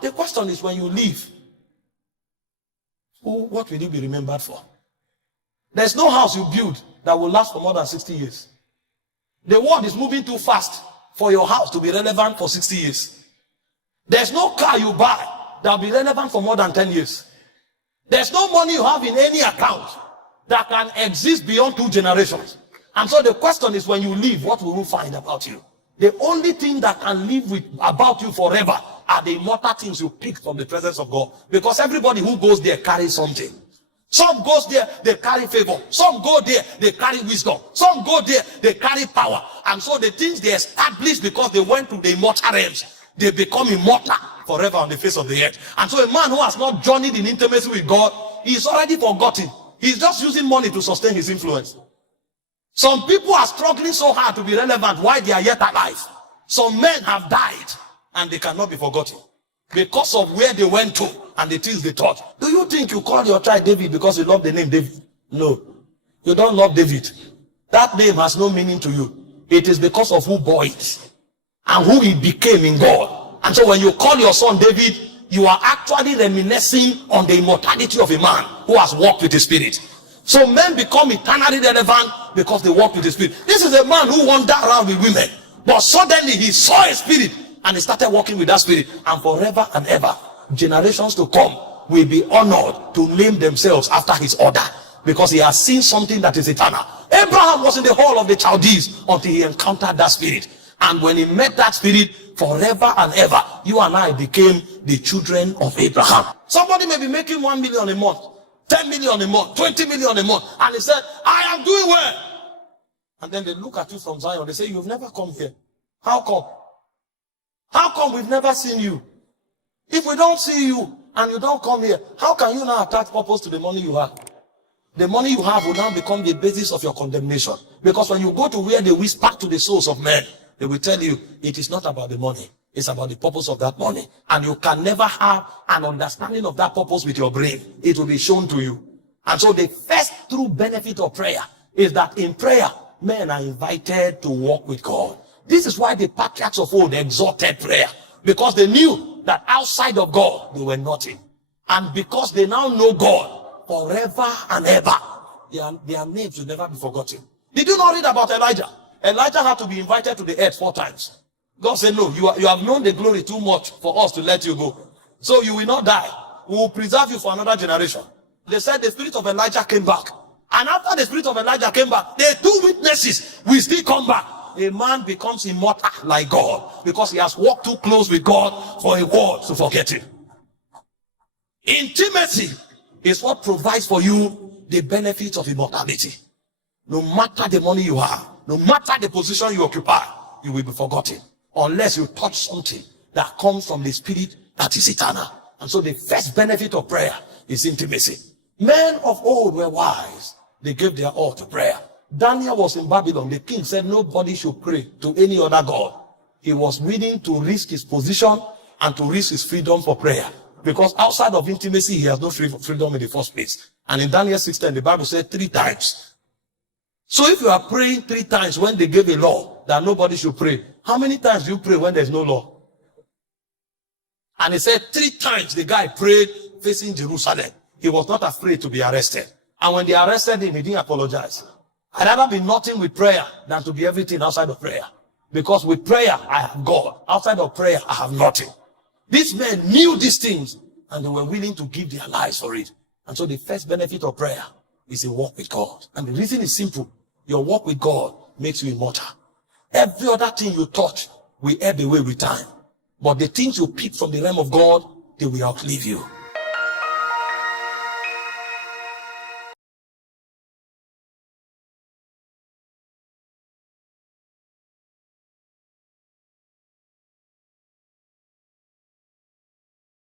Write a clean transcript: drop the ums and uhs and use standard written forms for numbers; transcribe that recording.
The question is, when you leave, what will you be remembered for? There's no house you build that will last for more than 60 years. The world is moving too fast for your house to be relevant for 60 years. There's no car you buy that will be relevant for more than 10 years. There's no money you have in any account that can exist beyond 2 generations. And so the question is, when you leave, what will you find about you? The only thing that can live about you forever are the immortal things you pick from the presence of God. Because everybody who goes there carries something. Some goes there, they carry favor. Some go there, they carry wisdom. Some go there, they carry power. And so the things they establish because they went to the immortal realms, they become immortal forever on the face of the earth. And so a man who has not journeyed in intimacy with God, he's already forgotten. He's just using money to sustain his influence. Some people are struggling so hard to be relevant while they are yet alive. Some men have died and they cannot be forgotten because of where they went to and the things they taught. Do you think you call your child David because you love the name David? No. You don't love David. That name has no meaning to you. It is because of who bore it and who he became in God. And so when you call your son David, you are actually reminiscing on the immortality of a man who has walked with the Spirit. So men become eternally relevant because they walk with the Spirit. This is a man who wandered around with women, but suddenly he saw a spirit and he started walking with that spirit. And forever and ever, generations to come will be honored to name themselves after his order, because he has seen something that is eternal. Abraham was in the hall of the Chaldees until he encountered that spirit. And when he met that spirit, forever and ever, you and I became the children of Abraham. Somebody may be making 1 million a month, 10 million a month, 20 million a month, and he said, I am doing well. And then they look at you from Zion, they say, you've never come here. How come? How come we've never seen you? If we don't see you and you don't come here, how can you now attach purpose to the money you have? The money you have will now become the basis of your condemnation. Because when you go to where they whisper to the souls of men, they will tell you it is not about the money. It's about the purpose of that money. And you can never have an understanding of that purpose with your brain. It will be shown to you. And so the first true benefit of prayer is that in prayer, men are invited to walk with God. This is why the patriarchs of old exalted prayer. Because they knew that outside of God, they were nothing. And because they now know God forever and ever, their names will never be forgotten. Did you not read about Elijah? Elijah had to be invited to the earth 4 times. God said, no, you have known the glory too much for us to let you go. So you will not die. We will preserve you for another generation. They said the spirit of Elijah came back. And after the spirit of Elijah came back, the 2 witnesses will still come back. A man becomes immortal like God because he has walked too close with God for a world to forget him. Intimacy is what provides for you the benefits of immortality. No matter the money you have, no matter the position you occupy, you will be forgotten unless you touch something that comes from the spirit that is eternal. And so the first benefit of prayer is intimacy. Men of old were wise. They gave their all to prayer. Daniel was in Babylon. The king said nobody should pray to any other god. He was willing to risk his position and to risk his freedom for prayer. Because outside of intimacy, he has no freedom in the first place. And in Daniel 6:10, the Bible said 3 times. So if you are praying 3 times when they gave a law that nobody should pray, how many times do you pray when there's no law? And he said 3 times the guy prayed facing Jerusalem. He was not afraid to be arrested. And when they arrested him, he didn't apologize. I'd rather be nothing with prayer than to be everything outside of prayer. Because with prayer, I have God. Outside of prayer, I have nothing. These men knew these things and they were willing to give their lives for it. And so the first benefit of prayer is a walk with God. And the reason is simple. Your walk with God makes you immortal. Every other thing you touch will ebb away with time. But the things you pick from the realm of God, they will outlive you.